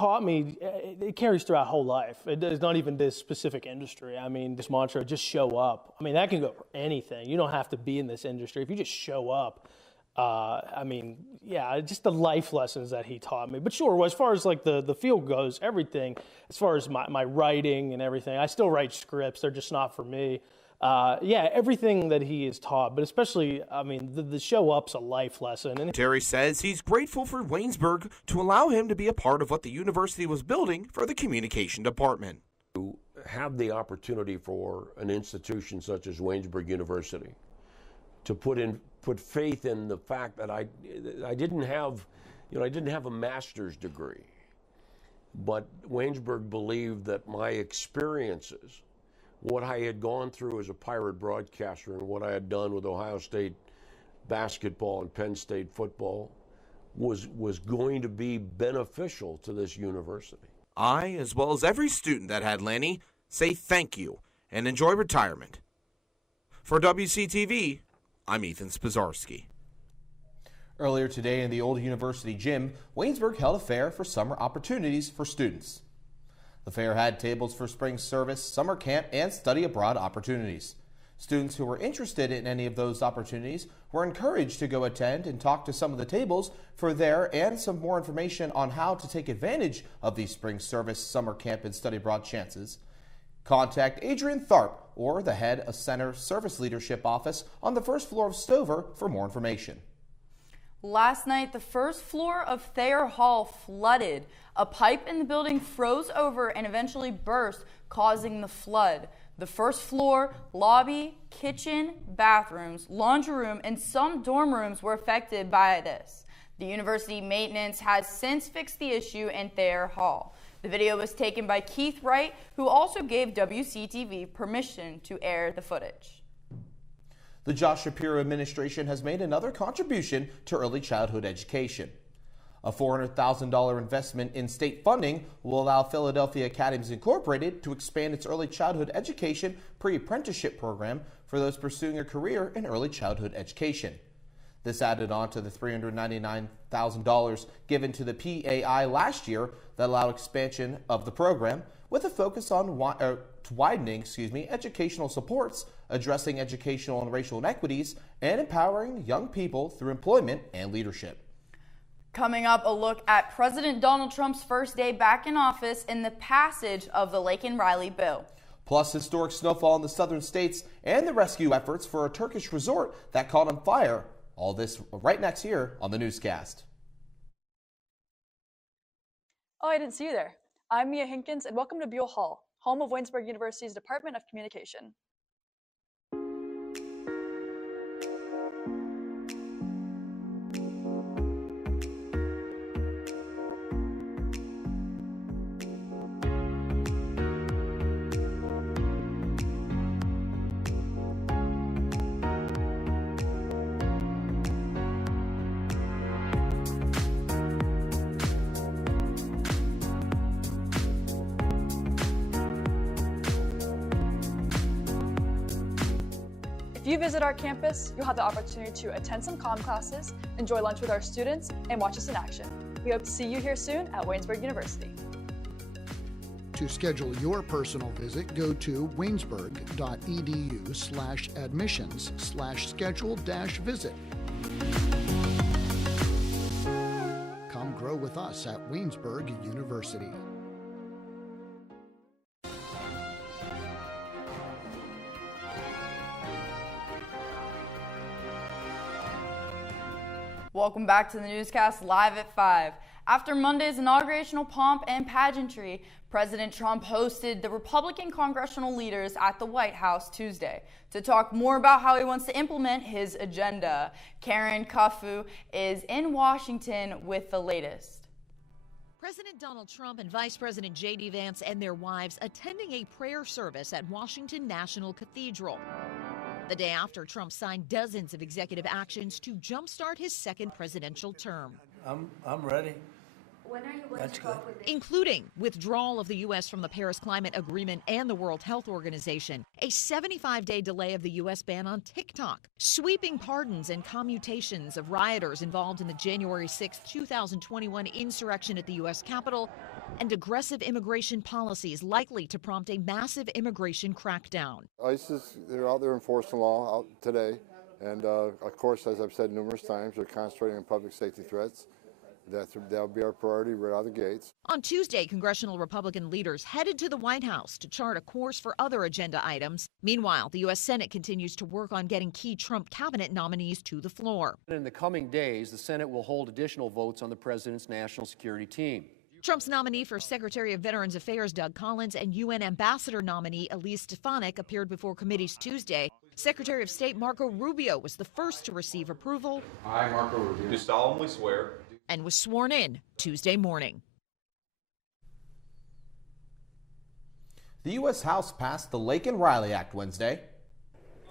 taught me, it carries throughout whole life. It's not even this specific industry. I mean, this mantra, just show up. I mean, that can go for anything. You don't have to be in this industry. If you just show up, I mean, yeah, just the life lessons that he taught me. But sure, as far as like the field goes, everything, as far as my writing and everything, I still write scripts. They're just not for me. Yeah, everything that he has taught, but especially, I mean, the show up's a life lesson. And Terry says he's grateful for Waynesburg to allow him to be a part of what the university was building for the communication department. To have the opportunity for an institution such as Waynesburg University to put faith in the fact that I didn't have, I didn't have a master's degree, but Waynesburg believed that my experiences, what I had gone through as a Pirate broadcaster and what I had done with Ohio State basketball and Penn State football was going to be beneficial to this university. I, as well as every student that had Lanny, say thank you and enjoy retirement. For WCTV, I'm Ethan Spazarski. Earlier today in the old university gym, Waynesburg held a fair for summer opportunities for students. The fair had tables for spring service, summer camp, and study abroad opportunities. Students who were interested in any of those opportunities were encouraged to go attend and talk to some of the tables for there and some more information on how to take advantage of these spring service, summer camp, and study abroad chances. Contact Adrian Tharp or the head of Center Service Leadership Office on the first floor of Stover for more information. Last night, the first floor of Thayer Hall flooded. A pipe in the building froze over and eventually burst, causing the flood. The first floor, lobby, kitchen, bathrooms, laundry room, and some dorm rooms were affected by this. The university maintenance has since fixed the issue in Thayer Hall. The video was taken by Keith Wright, who also gave WCTV permission to air the footage. The Josh Shapiro administration has made another contribution to early childhood education. A $400,000 investment in state funding will allow Philadelphia Academies Incorporated to expand its early childhood education pre-apprenticeship program for those pursuing a career in early childhood education. This added on to the $399,000 given to the PAI last year that allowed expansion of the program with a focus on widening educational supports, addressing educational and racial inequities, and empowering young people through employment and leadership. Coming up, a look at President Donald Trump's first day back in office and the passage of the Laken Riley bill. Plus, historic snowfall in the southern states and the rescue efforts for a Turkish resort that caught on fire. All this right next here on the newscast. Oh, I didn't see you there. I'm Mia Hinkins, and welcome to Buell Hall, home of Waynesburg University's Department of Communication. If you visit our campus, you'll have the opportunity to attend some comm classes, enjoy lunch with our students, and watch us in action. We hope to see you here soon at Waynesburg University. To schedule your personal visit, go to waynesburg.edu/admissions/schedule-visit. Come grow with us at Waynesburg University. Welcome back to the newscast live at 5. After Monday's inaugurational pomp and pageantry, President Trump hosted the Republican congressional leaders at the White House Tuesday to talk more about how he wants to implement his agenda. Karen Kaffu is in Washington with the latest. President Donald Trump and Vice President J.D. Vance and their wives attending a prayer service at Washington National Cathedral. The day after Trump signed dozens of executive actions to jumpstart his second presidential term. I'm ready. When are you going to talk with including withdrawal of the U.S. from the Paris Climate Agreement and the World Health Organization, a 75-day delay of the U.S. ban on TikTok, sweeping pardons and commutations of rioters involved in the January 6, 2021 insurrection at the U.S. Capitol, and aggressive immigration policies likely to prompt a massive immigration crackdown. ICE they're out there enforcing law out today, and of course, as I've said numerous times, they're concentrating on public safety threats. That'll be our priority right out of the gates. On Tuesday, congressional Republican leaders headed to the White House to chart a course for other agenda items. Meanwhile, the U.S. Senate continues to work on getting key Trump cabinet nominees to the floor. In the coming days, the Senate will hold additional votes on the president's national security team. Trump's nominee for Secretary of Veterans Affairs, Doug Collins, and UN Ambassador nominee Elise Stefanik appeared before committees Tuesday. Secretary of State Marco Rubio was the first to receive approval. I, Marco Rubio, do solemnly swear. And was sworn in Tuesday morning. The U.S. House passed the Lake and Riley Act Wednesday.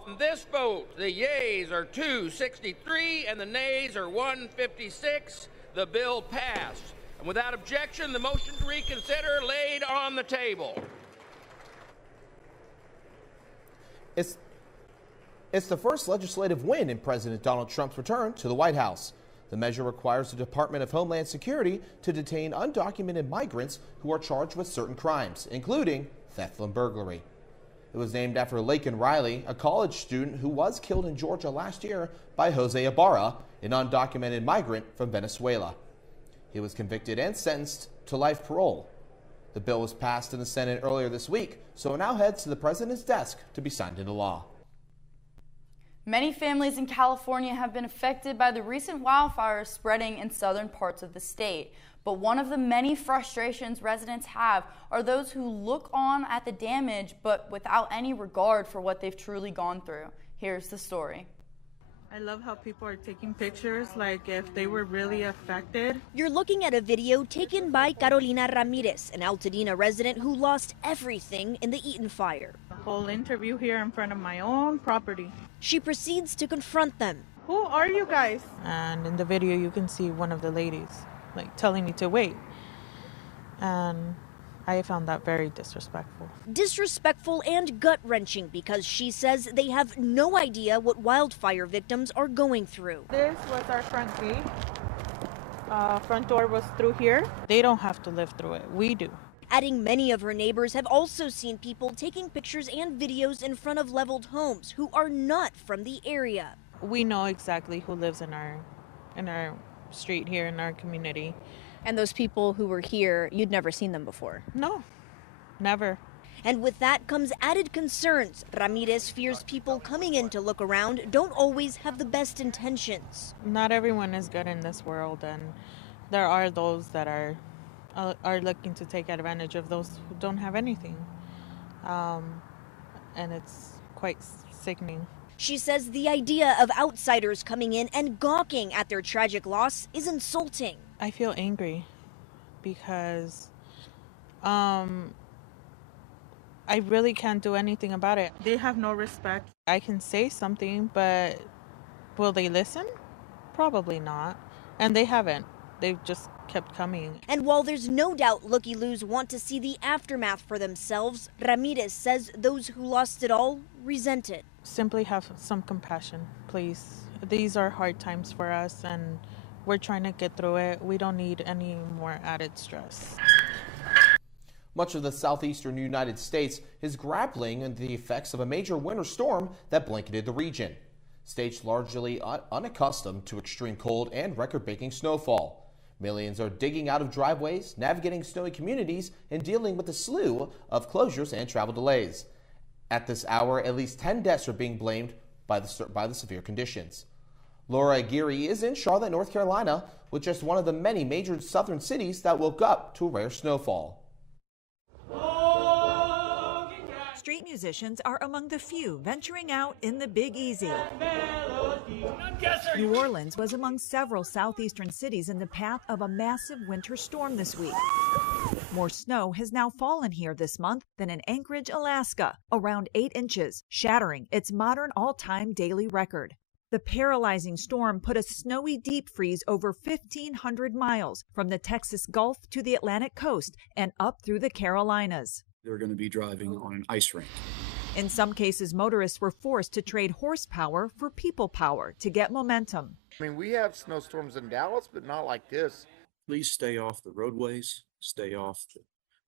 On this vote, the yeas are 263 and the nays are 156. The bill passed. And without objection, the motion to reconsider laid on the table. It's the first legislative win in President Donald Trump's return to the White House. The measure requires the Department of Homeland Security to detain undocumented migrants who are charged with certain crimes, including theft and burglary. It was named after Laken Riley, a college student who was killed in Georgia last year by Jose Ibarra, an undocumented migrant from Venezuela. He was convicted and sentenced to life parole. The bill was passed in the Senate earlier this week, so it now heads to the president's desk to be signed into law. Many families in California have been affected by the recent wildfires spreading in southern parts of the state. But one of the many frustrations residents have are those who look on at the damage but without any regard for what they've truly gone through. Here's the story. I love how people are taking pictures like if they were really affected. You're looking at a video taken by Carolina Ramirez, an Altadena resident who lost everything in the Eaton fire. The whole interview here in front of my own property. She proceeds to confront them. Who are you guys? And in the video you can see one of the ladies like telling me to wait. And I found that very disrespectful. Disrespectful and gut-wrenching because she says they have no idea what wildfire victims are going through. This was our front gate. Front door was through here. They don't have to live through it. We do. Adding many of her neighbors have also seen people taking pictures and videos in front of leveled homes who are not from the area. We know exactly who lives in our street here in our community. And those people who were here, you'd never seen them before? No, never. And with that comes added concerns. Ramirez fears people coming in to look around don't always have the best intentions. Not everyone is good in this world, and there are those that are looking to take advantage of those who don't have anything. And it's quite sickening. She says the idea of outsiders coming in and gawking at their tragic loss is insulting. I feel angry because I really can't do anything about it. They have no respect. I can say something, but will they listen? Probably not. And they haven't. They've just kept coming. And while there's no doubt looky-loos want to see the aftermath for themselves, Ramirez says those who lost it all resent it. Simply have some compassion, please. These are hard times for us, and we're trying to get through it. We don't need any more added stress. Much of the southeastern United States is grappling with the effects of a major winter storm that blanketed the region. States largely unaccustomed to extreme cold and record-breaking snowfall. Millions are digging out of driveways, navigating snowy communities, and dealing with a slew of closures and travel delays. At this hour, at least 10 deaths are being blamed by the severe conditions. Laura Aguirre is in Charlotte, North Carolina, with just one of the many major southern cities that woke up to a rare snowfall. Street musicians are among the few venturing out in the Big Easy. New Orleans was among several southeastern cities in the path of a massive winter storm this week. More snow has now fallen here this month than in Anchorage, Alaska, around 8 inches, shattering its modern all-time daily record. The paralyzing storm put a snowy deep freeze over 1,500 miles from the Texas Gulf to the Atlantic coast and up through the Carolinas. They're going to be driving on an ice rink. In some cases, motorists were forced to trade horsepower for people power to get momentum. I mean, we have snowstorms in Dallas, but not like this. Please stay off the roadways, stay off the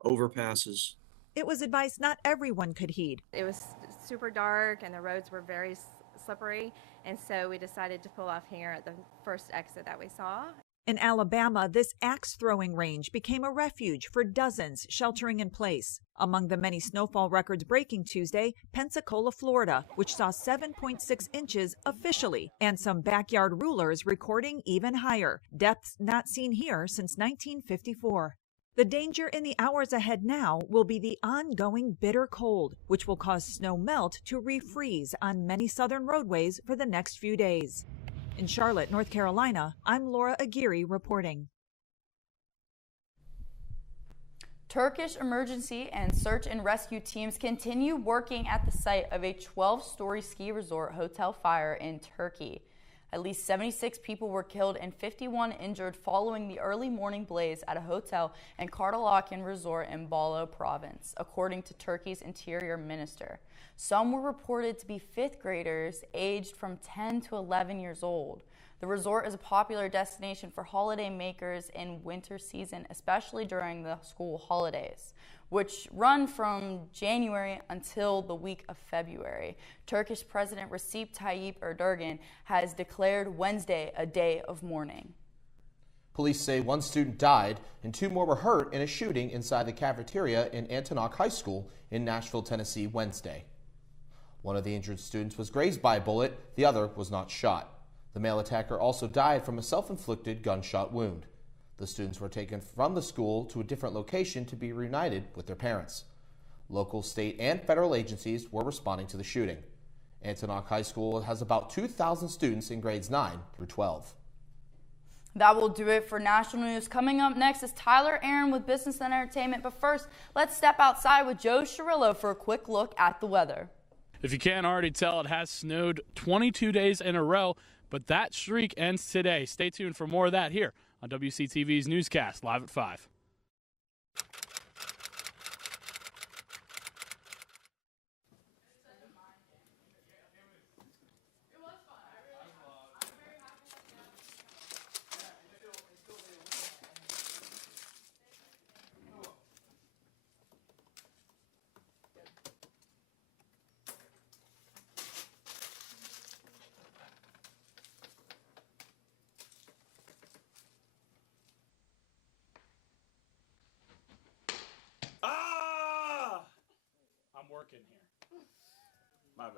overpasses. It was advice not everyone could heed. It was super dark and the roads were very slippery, and so we decided to pull off here at the first exit that we saw. In Alabama, this axe-throwing range became a refuge for dozens sheltering in place. Among the many snowfall records breaking Tuesday, Pensacola, Florida, which saw 7.6 inches officially, and some backyard rulers recording even higher, depths not seen here since 1954. The danger in the hours ahead now will be the ongoing bitter cold, which will cause snow melt to refreeze on many southern roadways for the next few days. In Charlotte, North Carolina, I'm Laura Aguirre reporting. Turkish emergency and search and rescue teams continue working at the site of a 12-story ski resort hotel fire in Turkey. At least 76 people were killed and 51 injured following the early morning blaze at a hotel and Kartalakyan resort in Bolu province, according to Turkey's interior minister. Some were reported to be fifth graders aged from 10 to 11 years old. The resort is a popular destination for holiday makers in winter season, especially during the school holidays, which run from January until the week of February. Turkish President Recep Tayyip Erdogan has declared Wednesday a day of mourning. Police say one student died and 2 more were hurt in a shooting inside the cafeteria in Antioch High School in Nashville, Tennessee, Wednesday. One of the injured students was grazed by a bullet, the other was not shot. The male attacker also died from a self-inflicted gunshot wound. The students were taken from the school to a different location to be reunited with their parents. Local, state, and federal agencies were responding to the shooting. Antioch High School has about 2,000 students in grades 9 through 12. That will do it for national news. Coming up next is Tyler Aaron with business and entertainment. But first, let's step outside with Joe Cirillo for a quick look at the weather. If you can't already tell, it has snowed 22 days in a row, but that streak ends today. Stay tuned for more of that here on WCTV's Newscast, live at 5. Working here. My bad.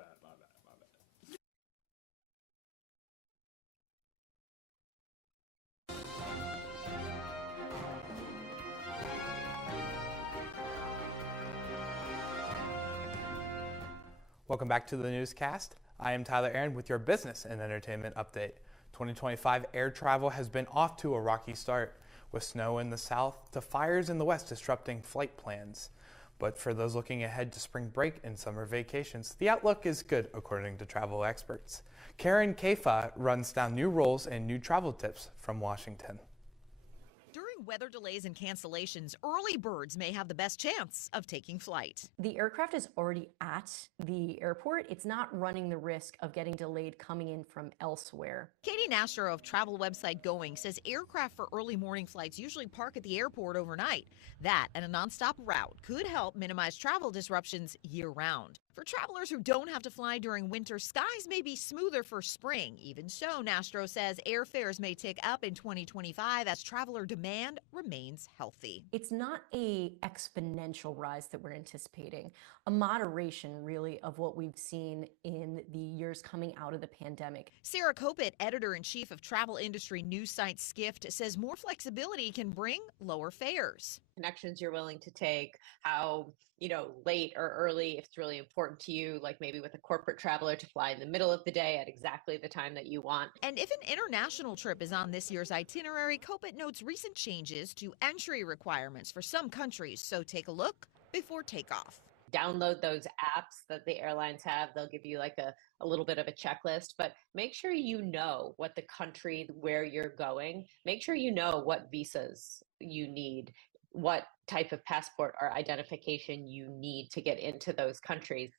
Welcome back to the newscast. I am Tyler Aaron with your business and entertainment update. 2025 air travel has been off to a rocky start, with snow in the south to fires in the west disrupting flight plans. But for those looking ahead to spring break and summer vacations, the outlook is good, according to travel experts. Karen Kafa runs down new rules and new travel tips from Washington. During weather delays and cancellations, early birds may have the best chance of taking flight. The aircraft is already at the airport. It's not running the risk of getting delayed coming in from elsewhere. Katie Nastro of travel website Going says aircraft for early morning flights usually park at the airport overnight. That and a nonstop route could help minimize travel disruptions year-round. For travelers who don't have to fly during winter, skies may be smoother for spring. Even so, Nastro says airfares may tick up in 2025 as traveler demand remains healthy. It's not an exponential rise that we're anticipating, a moderation really of what we've seen in the years coming out of the pandemic. Sarah Kopit, editor-in-chief of travel industry news site Skift, says more flexibility can bring lower fares. Connections you're willing to take, how late or early, if it's really important to you, like maybe with a corporate traveler to fly in the middle of the day at exactly the time that you want. And if an international trip is on this year's itinerary, Kopit notes recent changes to entry requirements for some countries, so take a look before takeoff. Download those apps that the airlines have. They'll give you like a little bit of a checklist, but make sure you know what the country where you're going, make sure you know what visas you need, what type of passport or identification you need to get into those countries.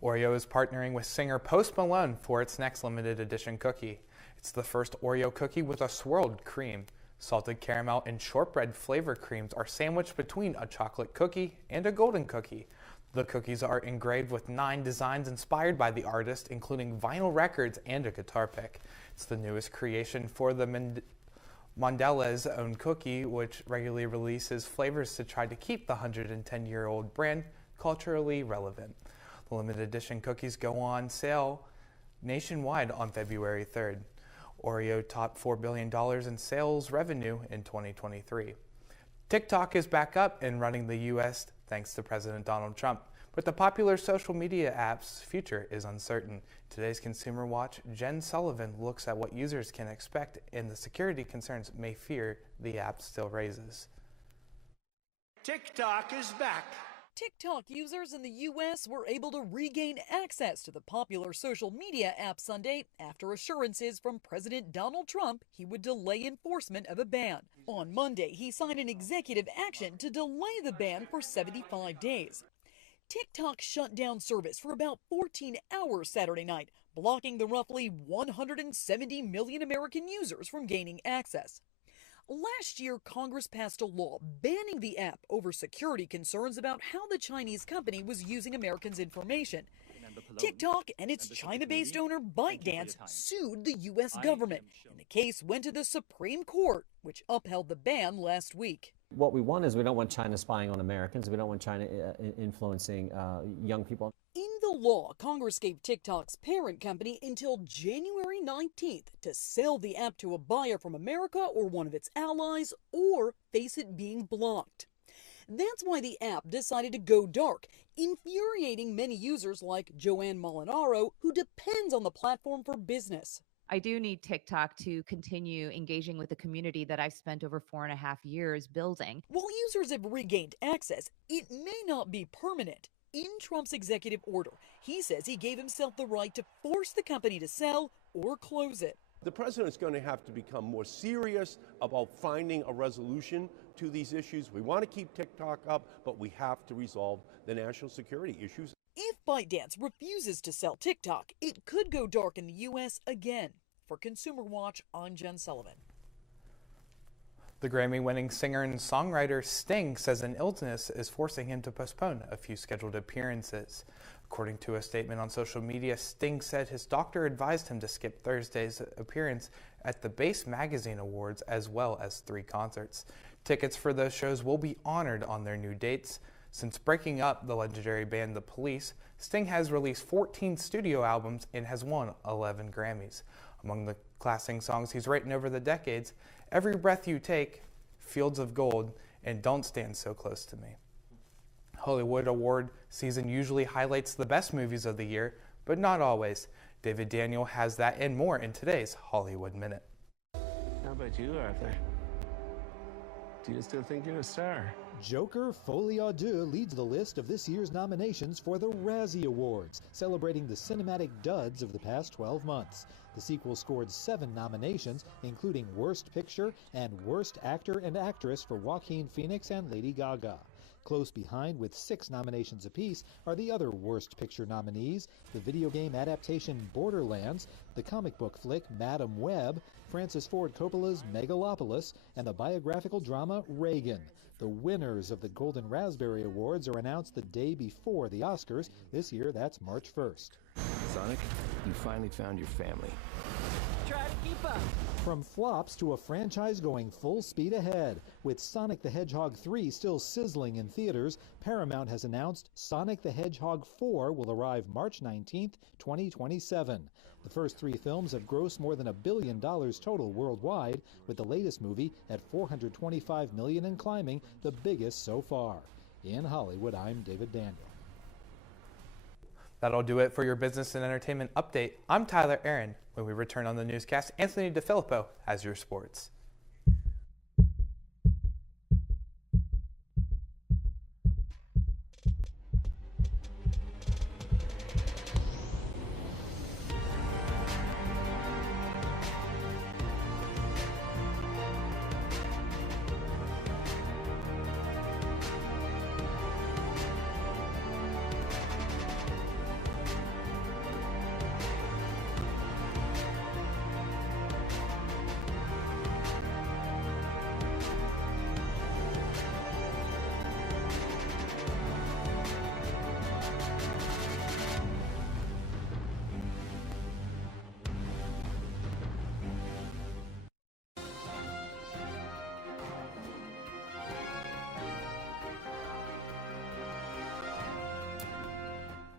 Oreo is partnering with singer Post Malone for its next limited edition cookie. It's the first Oreo cookie with a swirled cream. Salted caramel and shortbread flavor creams are sandwiched between a chocolate cookie and a golden cookie. The cookies are engraved with 9 designs inspired by the artist, including vinyl records and a guitar pick. It's the newest creation for the Mandela's own cookie, which regularly releases flavors to try to keep the 110-year-old brand culturally relevant. The limited edition cookies go on sale nationwide on February 3rd. Oreo topped $4 billion in sales revenue in 2023. TikTok is back up and running the U.S. thanks to President Donald Trump. But the popular social media app's future is uncertain. Today's Consumer Watch, Jen Sullivan looks at what users can expect and the security concerns may fear the app still raises. TikTok is back. TikTok users in the U.S. were able to regain access to the popular social media app Sunday after assurances from President Donald Trump he would delay enforcement of a ban. On Monday, he signed an executive action to delay the ban for 75 days. TikTok shut down service for about 14 hours Saturday night, blocking the roughly 170 million American users from gaining access. Last year, Congress passed a law banning the app over security concerns about how the Chinese company was using Americans' information. TikTok and its China-based owner ByteDance sued the U.S. government, and the case went to the Supreme Court, which upheld the ban last week. What we want is we don't want China spying on Americans. We don't want China influencing young people. In the law, Congress gave TikTok's parent company until January 19th to sell the app to a buyer from America or one of its allies, or face it being blocked. That's why the app decided to go dark, infuriating many users like Joanne Molinaro, who depends on the platform for business. I do need TikTok to continue engaging with the community that I've spent over 4.5 years building. While users have regained access, it may not be permanent. In Trump's executive order, he says he gave himself the right to force the company to sell or close it. The president's going to have to become more serious about finding a resolution to these issues. We want to keep TikTok up, but we have to resolve the national security issues. If ByteDance refuses to sell TikTok, it could go dark in the U.S. again. For Consumer Watch, I'm Jen Sullivan. The Grammy-winning singer and songwriter Sting says an illness is forcing him to postpone a few scheduled appearances. According to a statement on social media, Sting said his doctor advised him to skip Thursday's appearance at the Bass Magazine Awards as well as 3 concerts. Tickets for those shows will be honored on their new dates. Since breaking up the legendary band The Police, Sting has released 14 studio albums and has won 11 Grammys. Among the classic songs he's written over the decades, Every Breath You Take, Fields of Gold, and Don't Stand So Close to Me. Hollywood award season usually highlights the best movies of the year, but not always. David Daniel has that and more in today's Hollywood Minute. How about you, Arthur? Do you still think you're a star? Joker Folie à Deux leads the list of this year's nominations for the Razzie Awards, celebrating the cinematic duds of the past 12 months. The sequel scored 7 nominations, including Worst Picture and Worst Actor and Actress for Joaquin Phoenix and Lady Gaga. Close behind, with 6 nominations apiece, are the other Worst Picture nominees: the video game adaptation Borderlands, the comic book flick Madam Web, Francis Ford Coppola's Megalopolis, and the biographical drama Reagan. The winners of the Golden Raspberry Awards are announced the day before the Oscars. This year, that's March 1st. Sonic, you finally found your family. Try to keep up. From flops to a franchise going full speed ahead. With Sonic the Hedgehog 3 still sizzling in theaters, Paramount has announced Sonic the Hedgehog 4 will arrive March 19th, 2027. The first 3 films have grossed more than $1 billion total worldwide, with the latest movie at $425 million and climbing, the biggest so far. In Hollywood, I'm David Daniel. That'll do it for your business and entertainment update. I'm Tyler Aaron. When we return on the newscast, Anthony DeFilippo has your sports.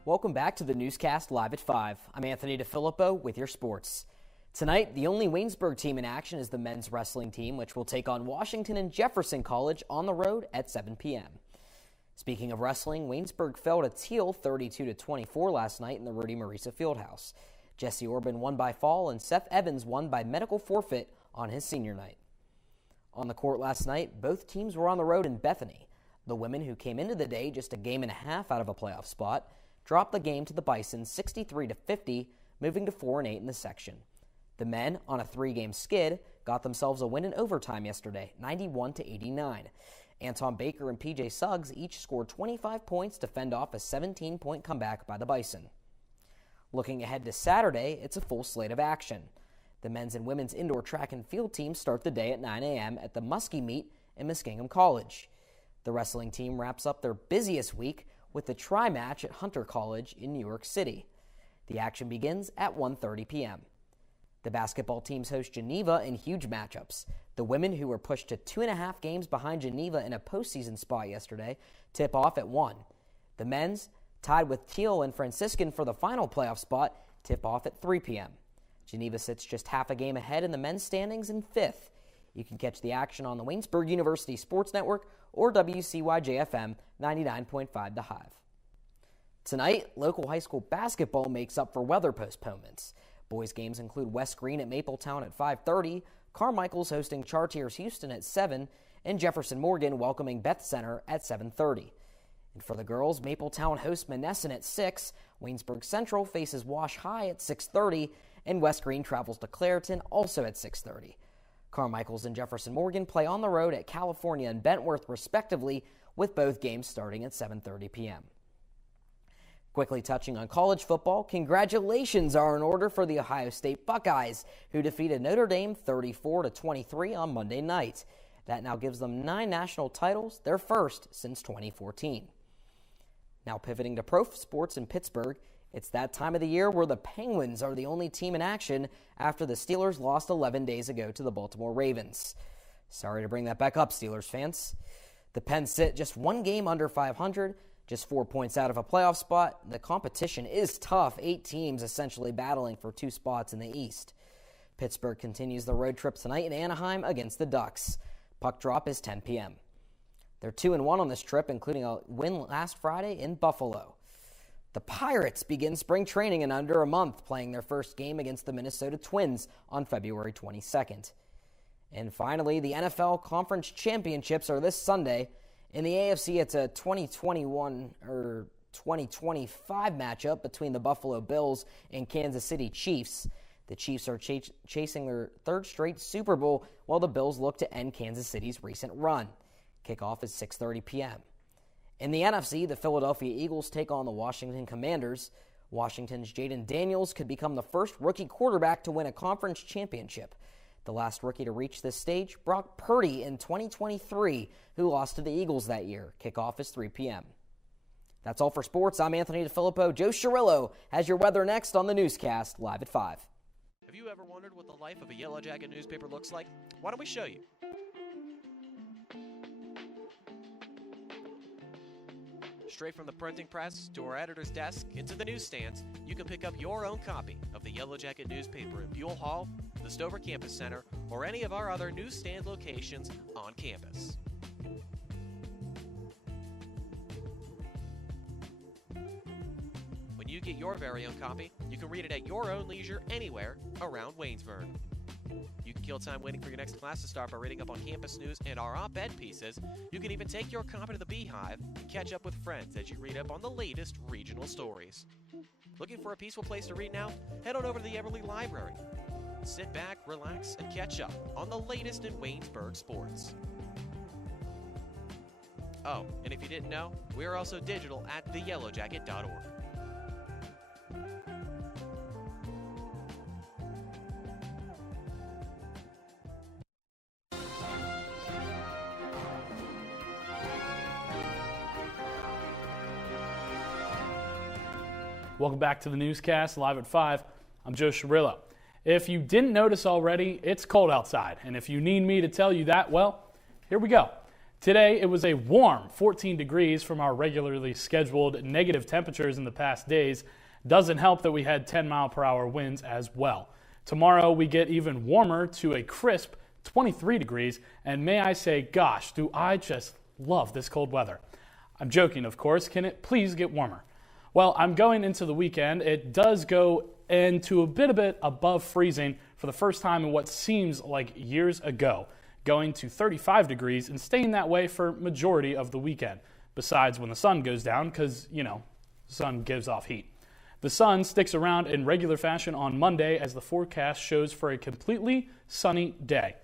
Welcome back to the newscast live at 5. I'm Anthony DeFilippo with your sports. Tonight, the only Waynesburg team in action is the men's wrestling team, which will take on Washington and Jefferson College on the road at 7 p.m. Speaking of wrestling, Waynesburg fell to Teal 32-24 last night in the Rudy Marisa Fieldhouse. Jesse Orban won by fall and Seth Evans won by medical forfeit on his senior night. On the court last night, both teams were on the road in Bethany. The women, who came into the day just a game and a half out of a playoff spot, dropped the game to the Bison 63-50, moving to 4-8 in the section. The men, on a 3-game skid, got themselves a win in overtime yesterday, 91-89. Anton Baker and PJ Suggs each scored 25 points to fend off a 17-point comeback by the Bison. Looking ahead to Saturday, it's a full slate of action. The men's and women's indoor track and field teams start the day at 9 a.m. at the Muskie Meet in Muskingum College. The wrestling team wraps up their busiest week with the tri-match at Hunter College in New York City. The action begins at 1:30 p.m. The basketball teams host Geneva in huge matchups. The women, who were pushed to 2.5 games behind Geneva in a postseason spot yesterday, tip off at 1. The men's, tied with Teal and Franciscan for the final playoff spot, tip off at 3 p.m. Geneva sits just half a game ahead in the men's standings in 5th. You can catch the action on the Waynesburg University Sports Network or WCYJ-FM 99.5 The Hive. Tonight, local high school basketball makes up for weather postponements. Boys games include West Green at Mapletown at 5:30, Carmichael's hosting Chartiers Houston at 7, and Jefferson Morgan welcoming Beth Center at 7:30. And for the girls, Mapletown hosts Monessen at 6, Waynesburg Central faces Wash High at 6:30, and West Green travels to Clareton also at 6:30. Carmichael's and Jefferson Morgan play on the road at California and Bentworth respectively, with both games starting at 7:30 p.m. Quickly touching on college football, congratulations are in order for the Ohio State Buckeyes, who defeated Notre Dame 34-23 on Monday night. That now gives them 9 national titles, their first since 2014. Now pivoting to pro sports in Pittsburgh, it's that time of the year where the Penguins are the only team in action after the Steelers lost 11 days ago to the Baltimore Ravens. Sorry to bring that back up, Steelers fans. The Pens sit just 1 game under 500, just 4 points out of a playoff spot. The competition is tough, 8 teams essentially battling for 2 spots in the East. Pittsburgh continues the road trip tonight in Anaheim against the Ducks. Puck drop is 10 p.m. They're 2-1 on this trip, including a win last Friday in Buffalo. The Pirates begin spring training in under a month, playing their first game against the Minnesota Twins on February 22nd. And finally, the NFL Conference Championships are this Sunday. In the AFC, it's a 2021 or 2025 matchup between the Buffalo Bills and Kansas City Chiefs. The Chiefs are chasing their 3rd straight Super Bowl, while the Bills look to end Kansas City's recent run. Kickoff is 6:30 p.m. In the NFC, the Philadelphia Eagles take on the Washington Commanders. Washington's Jaden Daniels could become the first rookie quarterback to win a conference championship. The last rookie to reach this stage, Brock Purdy in 2023, who lost to the Eagles that year. Kickoff is 3 p.m. That's all for sports. I'm Anthony DeFilippo. Joe Cirillo has your weather next on the newscast, live at 5. Have you ever wondered what the life of a Yellow Jacket newspaper looks like? Why don't we show you? Straight from the printing press to our editor's desk into the newsstands, you can pick up your own copy of the Yellow Jacket newspaper in Buell Hall, the Stover Campus Center, or any of our other newsstand locations on campus. When you get your very own copy, you can read it at your own leisure anywhere around Waynesburg. You can kill time waiting for your next class to start by reading up on campus news and our op-ed pieces. You can even take your copy to the Beehive and catch up with friends as you read up on the latest regional stories. Looking for a peaceful place to read now? Head on over to the Everly Library. Sit back, relax, and catch up on the latest in Waynesburg sports. Oh, and if you didn't know, we are also digital at theyellowjacket.org. Welcome back to the newscast, live at 5. I'm Joe Cirillo. If you didn't notice already, it's cold outside. And if you need me to tell you that, well, here we go. Today, it was a warm 14 degrees from our regularly scheduled negative temperatures in the past days. Doesn't help that we had 10-mile-per-hour winds as well. Tomorrow, we get even warmer to a crisp 23 degrees, and may I say, gosh, do I just love this cold weather. I'm joking, of course. Can it please get warmer? Well, I'm going into the weekend. It does go into a bit above freezing for the first time in what seems like years ago, going to 35 degrees and staying that way for majority of the weekend, besides when the sun goes down because, the sun gives off heat. The sun sticks around in regular fashion on Monday as the forecast shows for a completely sunny day.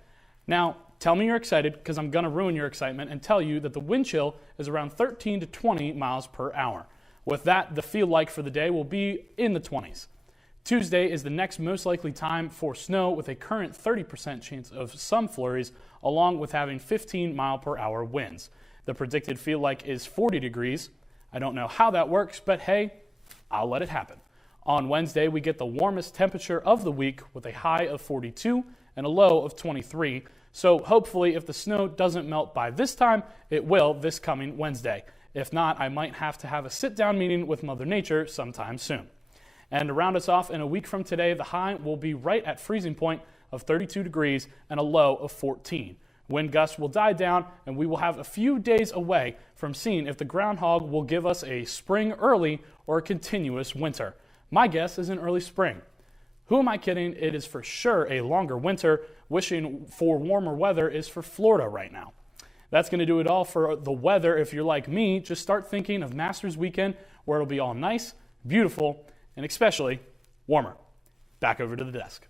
Now, tell me you're excited because I'm going to ruin your excitement and tell you that the wind chill is around 13 to 20 miles per hour. With that, the feel like for the day will be in the 20s. Tuesday is the next most likely time for snow with a current 30% chance of some flurries along with having 15-mile-per-hour winds. The predicted feel like is 40 degrees. I don't know how that works, but hey, I'll let it happen. On Wednesday, we get the warmest temperature of the week with a high of 42 and a low of 23. So hopefully if the snow doesn't melt by this time, it will this coming Wednesday. If not, I might have to have a sit-down meeting with Mother Nature sometime soon. And to round us off, in a week from today, the high will be right at freezing point of 32 degrees and a low of 14. Wind gusts will die down, and we will have a few days away from seeing if the groundhog will give us a spring early or a continuous winter. My guess is an early spring. Who am I kidding? It is for sure a longer winter. Wishing for warmer weather is for Florida right now. That's going to do it all for the weather. If you're like me, just start thinking of Masters Weekend, where it'll be all nice, beautiful, and especially warmer. Back over to the desk.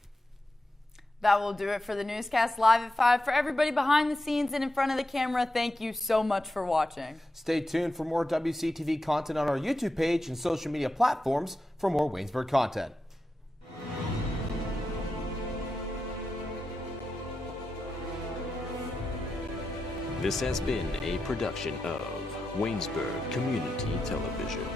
That will do it for the newscast live at 5. For everybody behind the scenes and in front of the camera, thank you so much for watching. Stay tuned for more WCTV content on our YouTube page and social media platforms for more Waynesburg content. This has been a production of Waynesburg Community Television.